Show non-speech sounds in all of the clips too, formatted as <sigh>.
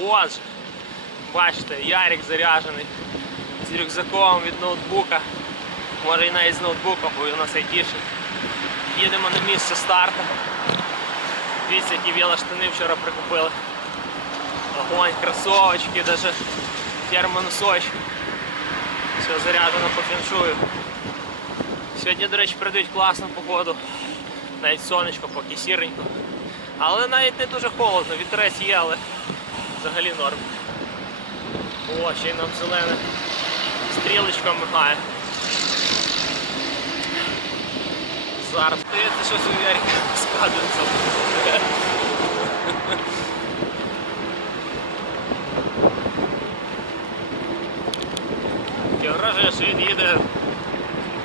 Отже, бачите, Ярик заряджений з рюкзаком від ноутбука. Може і навіть з ноутбуком, бо він нас айтішник. Їдемо на місце старту. Дивіться, які велоштани вчора прикупили. Огонь, кросовочки, даже термоносочки. Все заряджено по феншую. Сьогодні, до речі, передають класну погоду. Навіть сонечко, поки сіренько. Але навіть не дуже холодно, вітерець є, але взагалі норм. О, ще й нам зелене. Стрілочка мигає. Зараз здається, щось у Ярика з каденцем. Таке враження, що він їде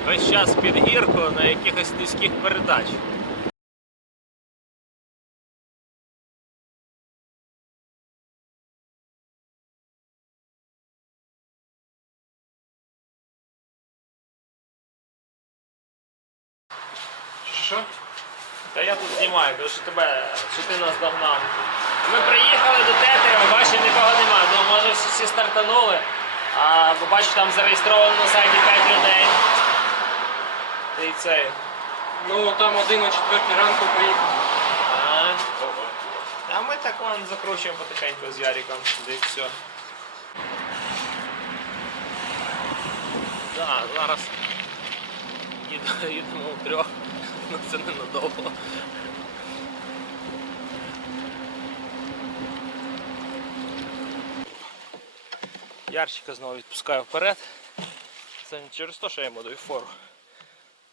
весь час під гірку на якихось низьких передач. Знімаю, тому що тебе, що ти нас догнав. Ми приїхали до Тетерева, бачиш, нікого немає. Ну, може всі стартанули. А бачиш, там зареєстровано на сайті 5 людей. Та й це. Ну там один о четвертій ранку приїхав. А, а ми так вон закручуємо потихеньку з Яриком, де і все. Да, зараз <laughs> їдемо у трьох, ну це ненадовго. Ярчика знову відпускаю вперед. Це не через те, що я йому даю фору,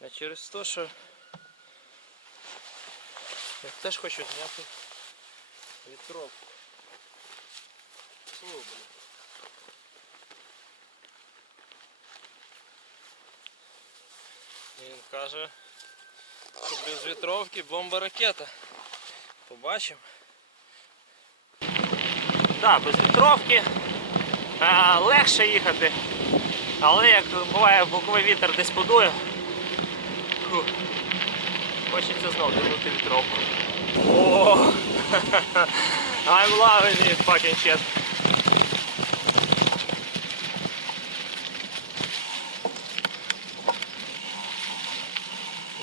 а через те, що я теж хочу зняти вітровку. Блін. Він каже, що без вітровки бомба ракета. Побачимо. Так, без вітровки легше їхати. Але як буває боковий вітер десь подує, хочеться знову дивнути вітровку. О, <laughs> I'm loving it fucking shit.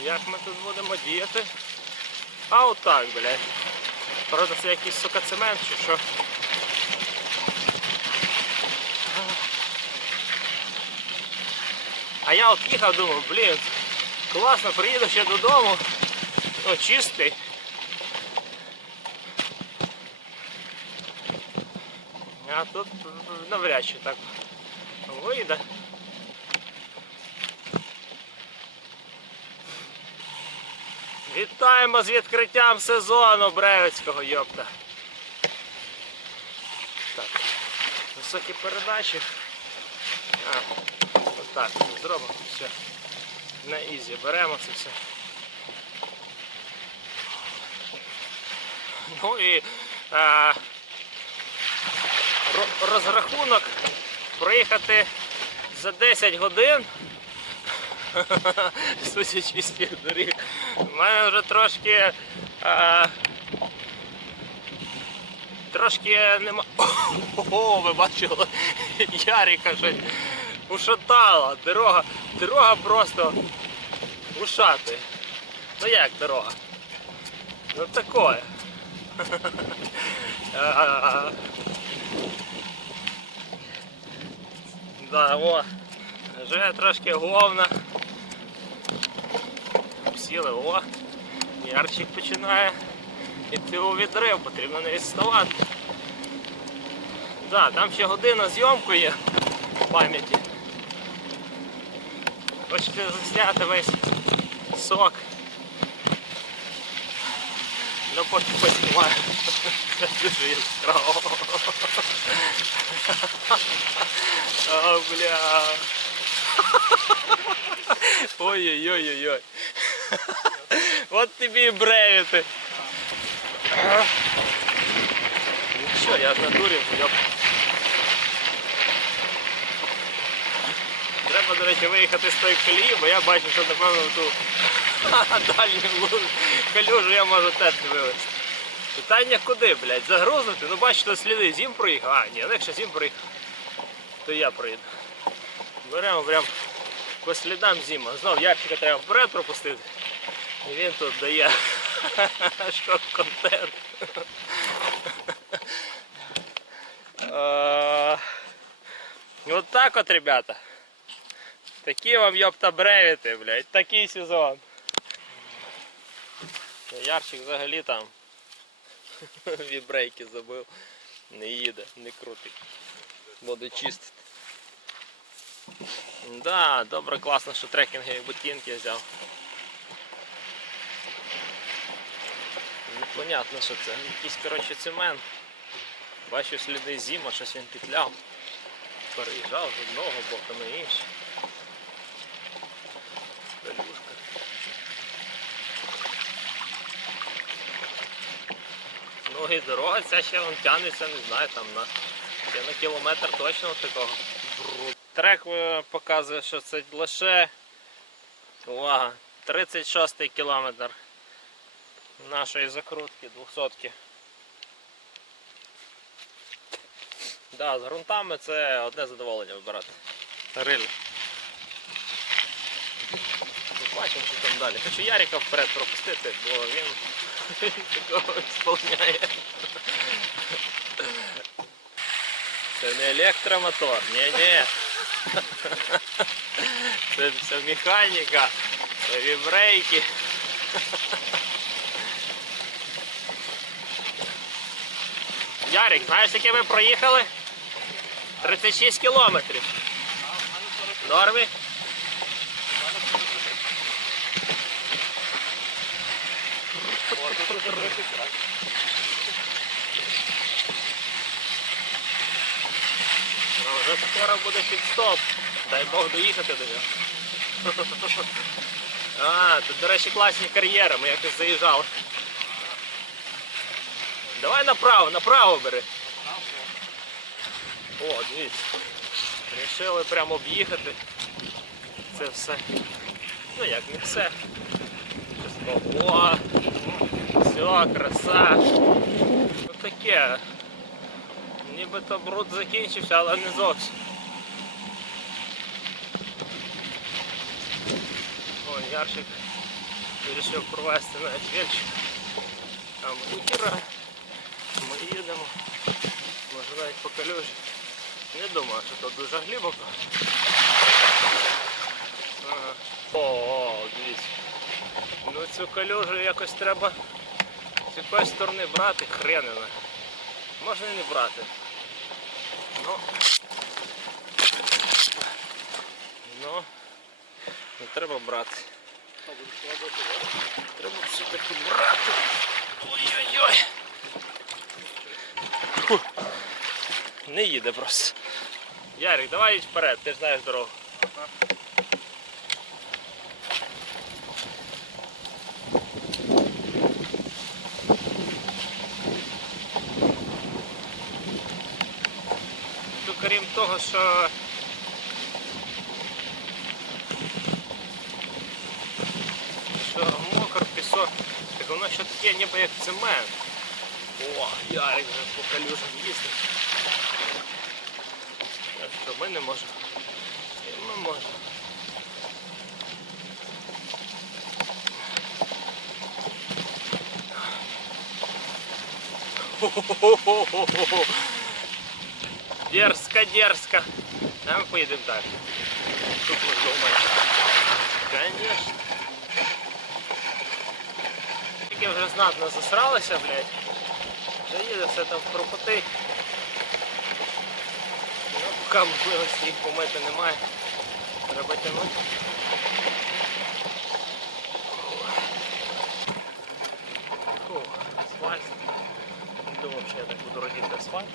Як ми тут будемо діяти? А отак, блядь. Правда, це якийсь сука цемент чи що. А я от їхав, думав, блін, класно, приїду ще додому. Ну, чистий. А тут навряд чи так вийде. Вітаємо з відкриттям сезону Бревицького, йопта. Так, високі передачі. А, отак зробимо все. На ізі беремо це все. Ну і а, розрахунок проїхати за 10 годин. <laughs> Судячи з тих доріг. У мене вже трошки. А, трошки нема. <coughs> О, ви бачили, <laughs> Ярика щось ушатала. Дорога, дорога просто ушати. Ну як дорога? Ну такое. <laughs> Да, о, вже трошки говна. Сіли, о, ярчик починає йти у відрив, потрібно не відставати. Да, там ще година зйомку є в пам'яті. Хочете засняти весь сок. Ну поки познімаю. Це дуже яскраво. О, бля. Ой-ой-ой-ой-ой. От тобі і бревіти. Нічого, я надурив, йоп. Треба, до речі, виїхати з тої колії, бо я бачу, що напевно ту <laughs> дальню калюжу я можу теж вивезти. Питання куди, блядь, загрузнути? Ну бачите, сліди зім проїхав. А, ні, якщо зім проїхав, то я проїду. Беремо прям по слідам зіма. Знов ярчика треба вперед пропустити. І він тут дає <laughs> шок контент. <laughs> Е, Вот так от, ребята. Такі вам йопта бревіти, блядь, такий сезон. Ярчик взагалі там <laughs> вібрейки забив. Не їде, не крутить. Буде чистити. Да, добре, класно, що трекінгові ботинки взяв. Непонятно, що це. Якийсь, коротше, цемент. Бачу сліди зіма, щось він петляв. Переїжджав з одного боку на інший. Ну і дорога ця ще вон тягнеться, не знаю, там на, ще на кілометр точно такого. Трек е, показує, що це лише увага, 36 кілометр нашої закрутки 200 Да, з ґрунтами це одне задоволення вибирати. Риль. Бачимо, що там далі. Хочу Ярика вперед пропустити, бо він, <laughs> такого сповняє. Це не електромотор, ні-ні. Це все механіка, це вібрейки. Ярик, знаєш, яке ми проїхали? 36 кілометрів. Нормі? Вже скоро буде підстоп. Дай Бог доїхати до нього. <laughs> А, тут, до речі, класні кар'єри, ми якось заїжджали. Давай направо, направо бери. О, дивіться. Рішили прямо об'їхати. Це все. Ну як не все. О, все, краса. Ну таке. Нібито бруд закінчився, але не зовсім. О, Ярчик вирішив провести навіть вільчик. Там бутіра. Ми їдемо. Може навіть по калюжі. Не думаю, що тут дуже глибоко. Ага. О, дивіться. Ну цю калюжу якось треба з якоїсь сторони брати, хренина. Можна і не брати. Ну. Ну. Не треба брати. Треба все-таки брати. Ой-ой-ой. Не їде просто. Ярик, давай вперед, ти ж знаєш дорогу. Крім того, що що мокр пісок, так воно ще таке ніби як цемент. О, Ярик вже по калюжам їздить. Так що ми не можемо. І ми можемо. Хо-хо-хо-хо-хо-хо. Дерзко, дерзко. А ми поїдемо так. Тут ми думаємо. Конечно. Тільки вже знатно засралися, блядь. Їде все там пропотить. Ну, поки можливості їх помити немає. Треба тягнути. Фух, асфальт. Не думав, що я так буду родити асфальт.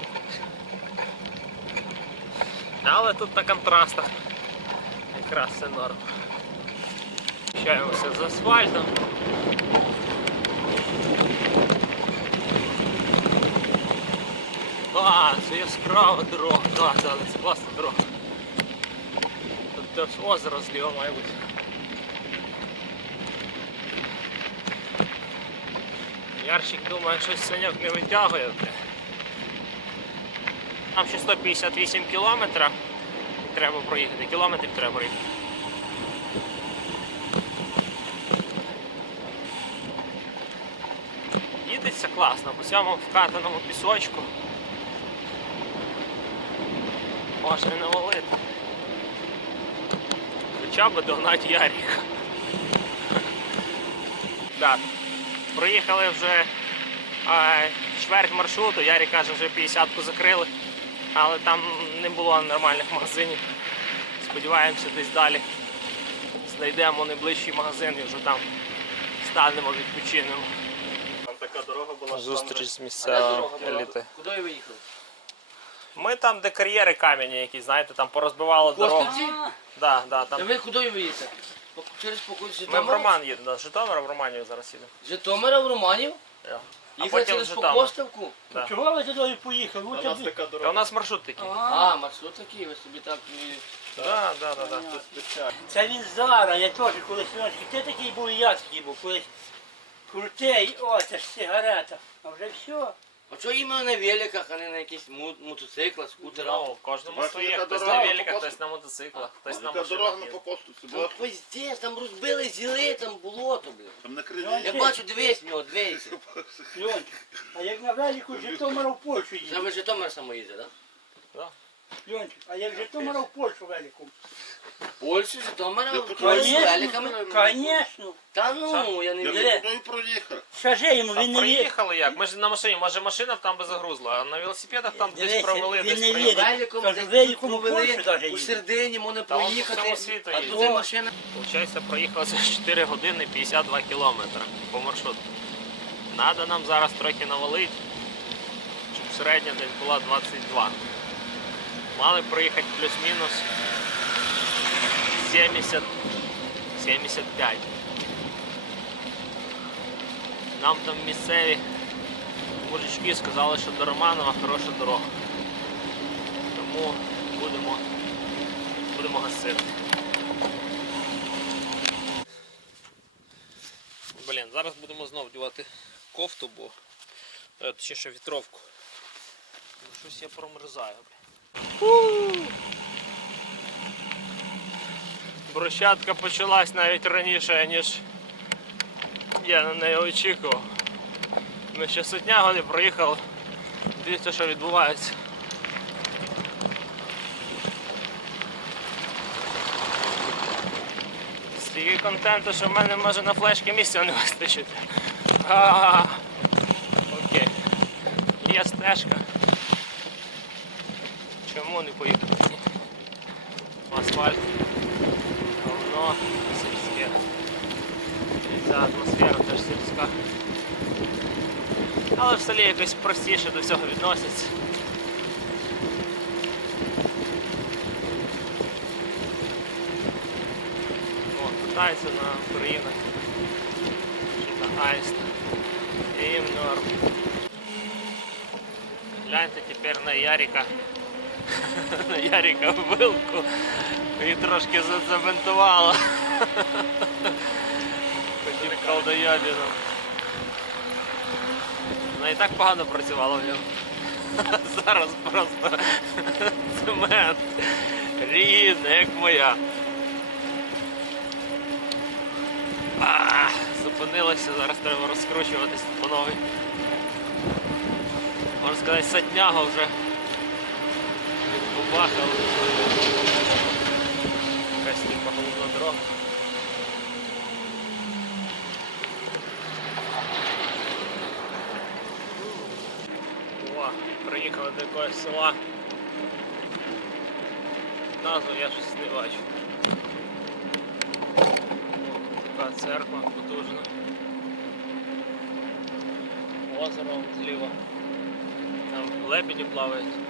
Але тут на контрастах. Якраз все норм. Включаємося з асфальтом. А, це яскрава дорога, так, да, да, це класна дорога. Тут теж озеро зліва має бути. Ярчик думає, що саньок не витягує. Там ще 158 кілометрів. Треба проїхати. Кілометрів треба проїхати. Їдеться класно, по цьому вкатаному пісочку. Можна не навалити. Хоча б догнати Яріка. Так, проїхали вже а, чверть маршруту, Ярік каже, вже 50-ку закрили, але там не було нормальних магазинів. Сподіваємося, десь далі знайдемо найближчий магазин і вже там станемо, відпочинемо. Там така дорога була. Зустріч з місцевою еліти. Куди ви виїхали? Ми там, де кар'єри кам'яні якісь, знаєте, там порозбивало дорогу. Да, да, Та там. ви куди ви їдете? Через покой Ми в Роман їдемо, да, з Житомира в Романію зараз їдемо. З Житомира в Романів? Да. А Їхали потім через Житомир. Покостовку? Да. Чого ви туди поїхали? У нас така Та у дорога. нас маршрут такий. А, маршрут такий, ви собі так... і- Да, да, да, да. Це він зараз, я теж колись синочки, ти такий був, і я такий був, колись крутий, о, це ж сигарета. А вже все. А чого іменно на великах, а не на якісь мо- мотоциклах, скутерах? Ну, кожному Бачите, своє, яка хтось на великах, хтось на мотоциклах, хтось на Така дорога машинах. на їздить. попосту. Це Там було пиздець, там розбили, зіли, там болото, блін. там на. Я бачу, дивись в нього, дивись. Льон, а як на велику з Житомира в Польщу Це їде. ви Житомир само їздите, так? Льончик, а як з Житомира в Польщу велику? Польщу, Житомира, Я з Конечно, великами? Конечно. Та ну, я не Я вірю. і проїхав. Скажи йому, він не вірить. проїхали як? Ми ж на машині, може машина б там би загрузла, а на велосипедах там десь Дивися, провели, він десь не проїхали. вірить. Великом, Кажу, десь великом тут у Польщу даже у їде. середині можна Та он по всьому світу а їде. тут машина. Получається, проїхали за 4 години 52 кілометри по маршруту. Надо нам зараз трохи навалити, щоб середня десь була 22. Мали проїхати плюс-мінус 70 75. Нам там місцеві мужички сказали, що до Романова хороша дорога. Тому будемо, будемо гасити. Блін, зараз будемо знов вдівати кофту, бо е, точніше вітровку. Ну, Щось я промерзаю. Брусчатка почалась навіть раніше, ніж я на неї очікував. Ми ще сотня не проїхали. Дивіться, що відбувається. Стільки контенту, що в мене може на флешки місця не вистачити. Окей. Є стежка. Чому не поїхати? Асфальт. Сільське. І ця атмосфера теж сільська. Але в селі якось простіше до всього відносяться. О, на Українах. Чи на аїст. І їм норм. Гляньте тепер на Ярика. На Ярика вилку. І трошки зацементувало. Хотів колдойобіну. Вона і так погано працювала в ньому. Зараз просто цемент. Рідне, як моя. А, зупинилося, зараз треба розкручуватись по новій. Можна сказати, сотняга вже побахала. Якась типа головна дорога. О, приїхали до якогось села. Назву я щось не бачу. Така церква потужна. Озеро зліва. Там лебеді плавають.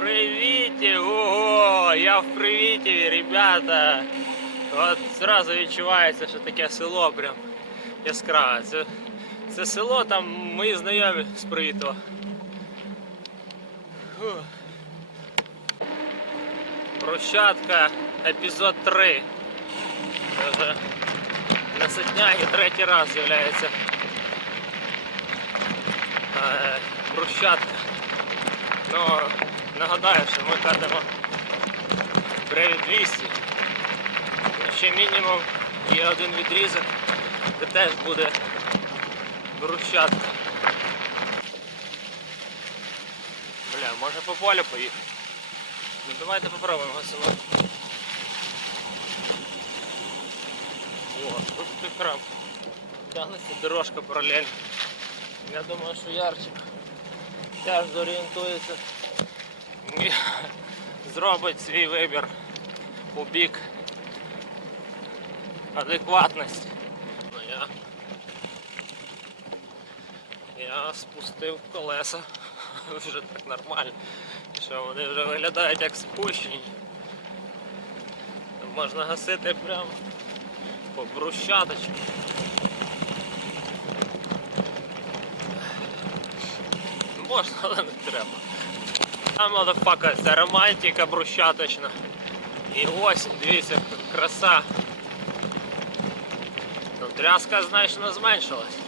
Привіті! Ого! Я в привітіві, ребята! От зразу відчувається, що таке село прям яскраве. Це, це село, там мої знайомі з Привітова. Брусчатка, епізод 3. Це вже не сотня і третій раз з'являється е, брусчатка. Ну, нагадаю, що ми катимо бреві 200. Ще мінімум є один відрізок, де теж буде брусчатка. Бля, може по полю поїхати. Ну давайте попробуємо гасимо. О, тут якраз тягнеться дорожка паралельно. Я думаю, що Ярчик теж зорієнтується зробить свій вибір у бік адекватності. Ну, я, я спустив колеса <laughs> вже так нормально, що вони вже виглядають як спущені. Можна гасити прямо по брусчаточку. Можна, але не треба. А мotherfucker, це романтика брусчаточна. І ось, дивіться, краса. Ну, тряска значно зменшилась.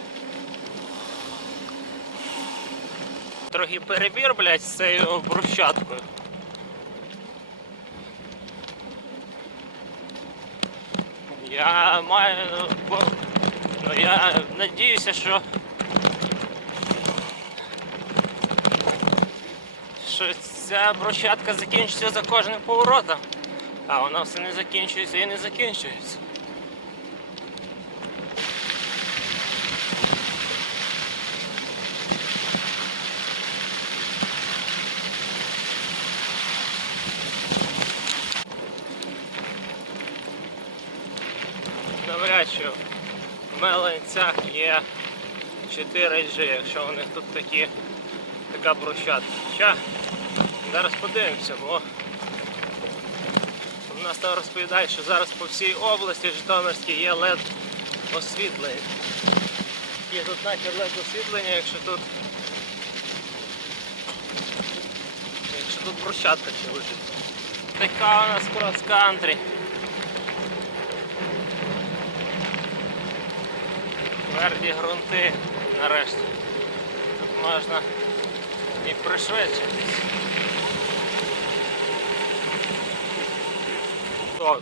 Трохи перебір, блядь, з цією брусчаткою. Я маю. Ну я надіюся, що. Що ця брусчатка закінчиться за кожним поворотом. А вона все не закінчується і не закінчується. Навряд чи в меленцях є 4G, якщо у них тут такі, така брусчатка. Ща, зараз подивимося, бо у нас там розповідають, що зараз по всій області Житомирській є LED освітлення. Є тут нахер LED освітлення, якщо тут якщо тут брусчатка ще лежить. Така у нас крос-кантрі. Тверді ґрунти нарешті. Тут можна і пришвидшитись.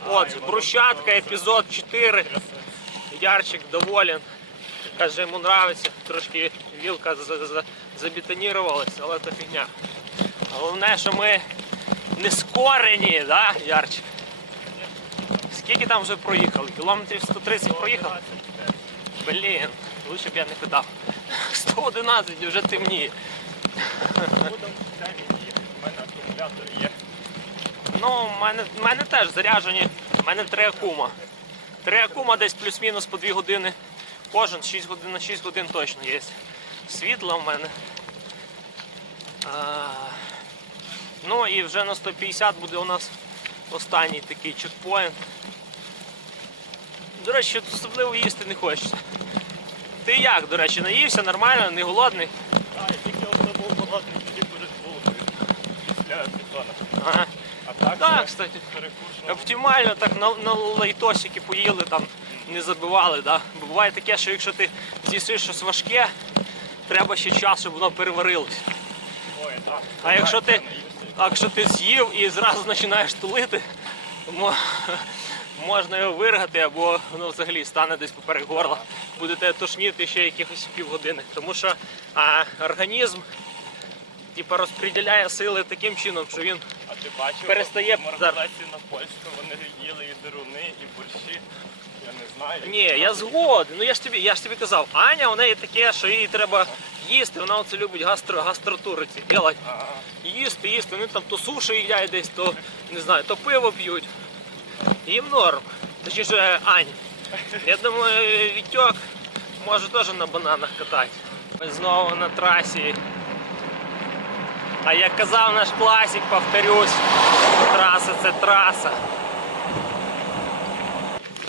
От, брусчатка, епізод 4. Ярчик доволен. Каже, йому нравиться. Трошки вілка за- за- але це фігня. Головне, що ми не скорені, да, Ярчик? Скільки там вже проїхали? Кілометрів 130 проїхали? Блін, лучше б я не питав. 111 <laughs> вже темніє. У мене акумулятор є. Ну, в мене, мене теж заряджені. У мене три акума. Три акума десь плюс-мінус по 2 години. Кожен 6 годин на 6 годин точно є. Світло в мене. А, ну і вже на 150 буде у нас останній такий чекпоінт. До речі, особливо їсти не хочеться. Ти як, до речі, наївся нормально, не голодний? Голодний, тоді будеш булки після бетона. Ага. А так, Так, кстати. перекушував. Оптимально так на, на лайтосики поїли, там не забивали. Да? Бо буває таке, що якщо ти з'їсиш щось важке, треба ще час, щоб воно переварилось. Ой, так. А якщо ти, а якщо ти з'їв і зразу починаєш тулити, мо- можна його виргати або воно взагалі стане десь поперек горла. Будете тошніти ще якихось півгодини. Тому що а, організм типу, розподіляє сили таким чином, що він А ти бачив перестає моргалецію на польську, вони їли і деруни, і борщі. Я не знаю. Ні, я згоден. Ну я ж тобі, я ж тобі казав, Аня у неї таке, що їй треба їсти, вона оце любить гастро, гастротури ці делать. А, Їсти, їсти. Вони там то суші їдять десь, то не знаю, то пиво п'ють. Їм норм. Точніше, Ань. Я думаю, Вітьок може теж на бананах катати. Ми знову на трасі. А як казав наш класик, повторюсь, траса це траса.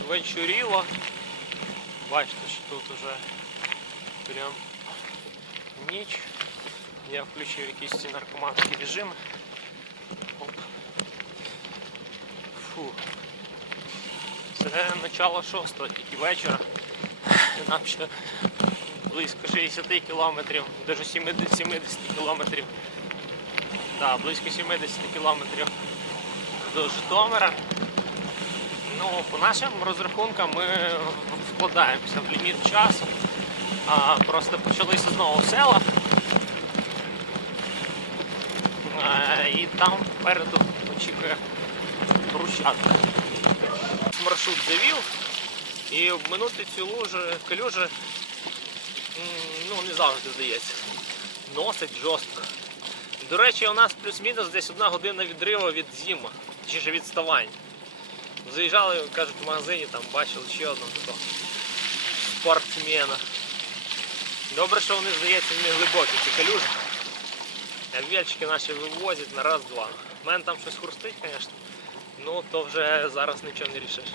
Вечоріло. Бачите, що тут уже прям ніч. Я включив якісь ці наркоманські режими. Оп. Фу. Це начало шостого, тільки вечора. Нам ще близько 60 кілометрів, навіть 70, 70 кілометрів. Так, близько 70 кілометрів до Житомира. Ну, по нашим розрахункам ми вкладаємося в ліміт часу. А, просто почалися знову села. Е, І там попереду очікує брусчатка. Маршрут завів і обминути цю лужу, калюжу ну, не завжди вдається. Носить жорстко. До речі, у нас плюс-мінус десь одна година відриву від зіма, чи ж відставань. Заїжджали, кажуть, в магазині, там бачили ще одного такого спортсмена. Добре, що вони, здається, не глибокі ці калюжі. А вільчики наші вивозять на раз-два. У мене там щось хрустить, звісно. Ну то вже зараз нічого не рішиш.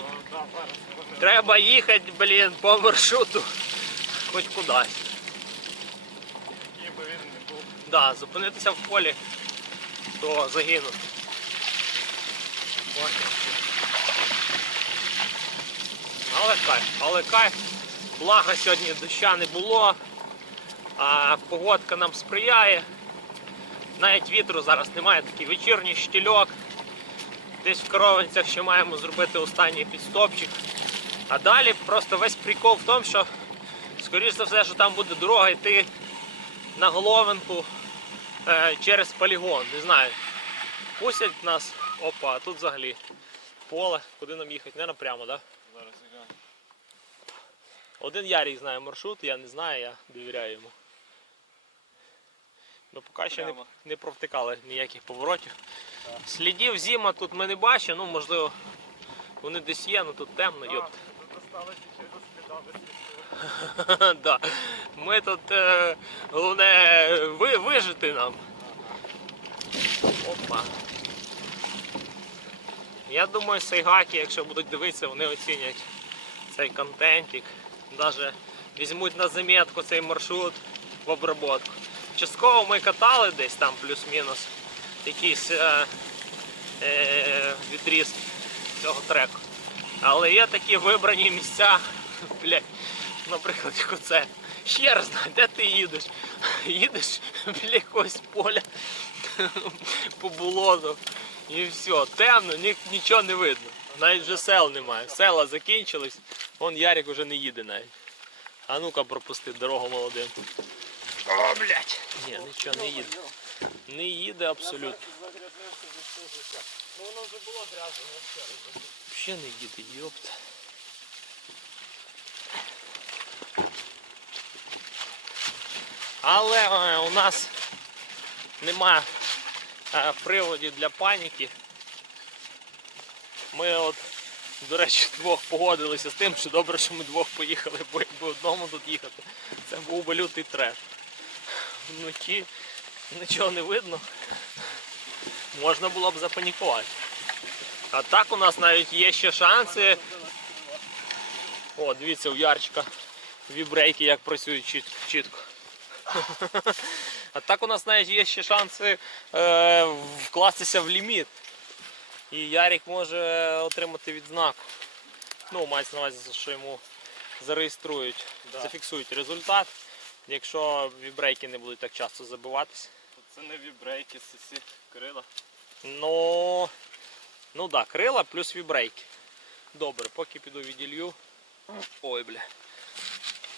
Треба їхати, блін, по маршруту. Хоч кудись. Який би він не був. Да, зупинитися в полі, то загинути. Але кайф, але кайф. Благо сьогодні доща не було, а погодка нам сприяє. Навіть вітру зараз немає, такий вечірній штільок. Десь в коровинцях ще маємо зробити останній підстопчик. А далі просто весь прикол в тому, що скоріш за все, що там буде дорога йти на головинку через полігон. Не знаю. Пустять нас. Опа, а тут взагалі поле. Куди нам їхати? Не напрямо, так? Да? Зараз я. Один Ярік знає маршрут, я не знаю, я довіряю йому. Ну поки що не, не провтикали ніяких поворотів. Слідів зима тут ми не бачимо, ну можливо вони десь є, ну тут темно, йопт. Ще <laughs> да. Ми тут е, головне ви, вижити нам. Опа. Я думаю, сайгаки, якщо будуть дивитися, вони оцінять цей контентик. Даже візьмуть на замітку цей маршрут в обработку. Частково ми катали десь там плюс-мінус якісь е, е, відрізки цього треку. Але є такі вибрані місця, <laughs> блядь, наприклад, як оце. Ще раз де ти їдеш? Їдеш біля якогось поля по болоту. І все, темно, ні, нічого не видно. Навіть вже сел немає. Села закінчились, вон Ярик вже не їде навіть. А ну-ка пропусти дорогу молодим. О, блядь. Ні, нічого не їде. Не їде абсолютно. Ну воно вже було грязно, Ще не їде, йопта. Але е, у нас нема е, приводів для паніки. Ми от, до речі, двох погодилися з тим, що добре, що ми двох поїхали, бо якби одному тут їхати, це був би лютий треш. Вночі нічого не видно. Можна було б запанікувати. А так у нас навіть є ще шанси. О, дивіться, у Ярчика вібрейки як працюють чітко. <laughs> А так у нас навіть є ще шанси е, вкластися в ліміт. І Ярик може отримати відзнаку. Ну, мається на увазі, що йому зареєструють, зафіксують результат, якщо вібрейки не будуть так часто забиватися. Це не вібрейки, це всі крила. Ну, ну да, крила плюс вібрейки. Добре, поки піду віділью. Ой, бля.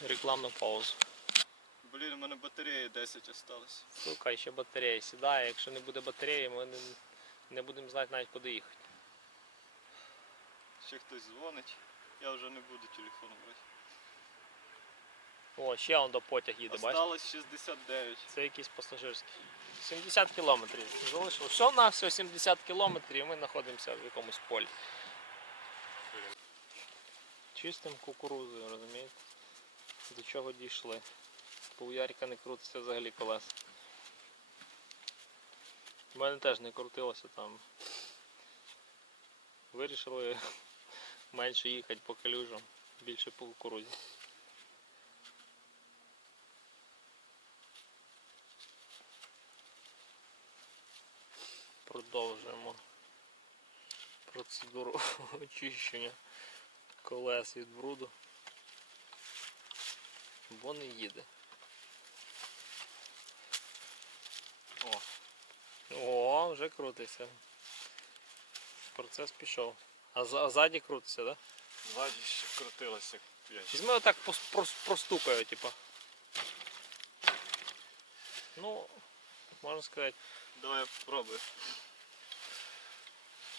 Рекламну паузу. Блін, у мене батареї 10 осталось. Сука, ще батарея сідає. Якщо не буде батареї, ми не, не будемо знати навіть куди їхати. Ще хтось дзвонить. Я вже не буду телефон брати. О, ще он до потяг їде, бачиш? Осталось 69. Це якийсь пасажирський. 70 кілометрів. Залишилось. Все на все 70 кілометрів і ми знаходимося в якомусь полі. Чистим кукурузою, розумієте? До чого дійшли. У Ярика не крутиться взагалі колеса. У мене теж не крутилося там. Вирішили <laughs> менше їхати по калюжам, більше по кукурузі. Продовжуємо процедуру <laughs> очищення колес від бруду. Бо не їде. О. О, вже крутиться. Процес пішов. А, за- а ззаді крутиться, так? Да? Ззаді ще крутилося. Візьми отак простукаю, типа. Ну, можна сказати. Давай я попробую.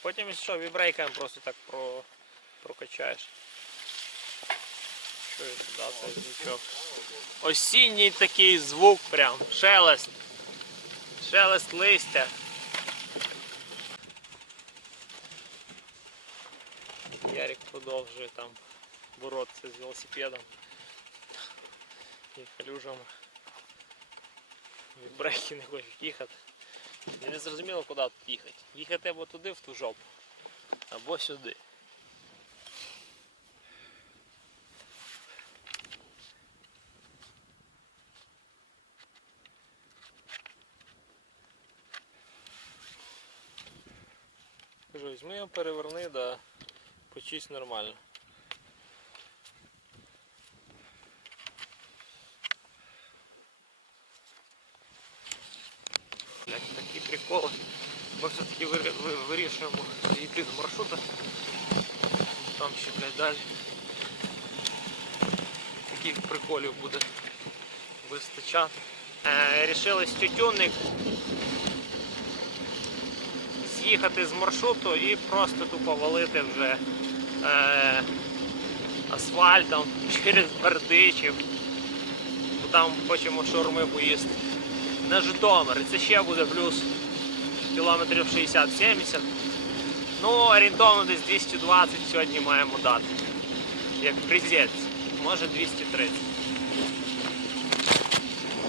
Потім що, вібрейками просто так про... прокачаєш. Чуєш, да, це звучок. Осінній такий звук прям. Шелест. Шелест листя. Ярик продовжує там боротися з велосипедом і калюжами. Вібрейки не хочуть їхати. І не зрозуміло, куди тут їхати. Їхати або туди в ту жопу, або сюди. Кажу, візьми його переверни, да почись нормально. Блять, такі приколи. Ми все-таки вирішуємо зійти з маршрута. Там ще блядь, далі. Таких приколів буде вистачати. Е, рішили з тютюнник з'їхати з маршруту і просто тупо валити вже е, асфальтом через Бердичів. Там хочемо шаурми поїсти на Житомир. Це ще буде плюс кілометрів 60-70. Ну, орієнтовно десь 220 сьогодні маємо дати. Як призець. Може 230.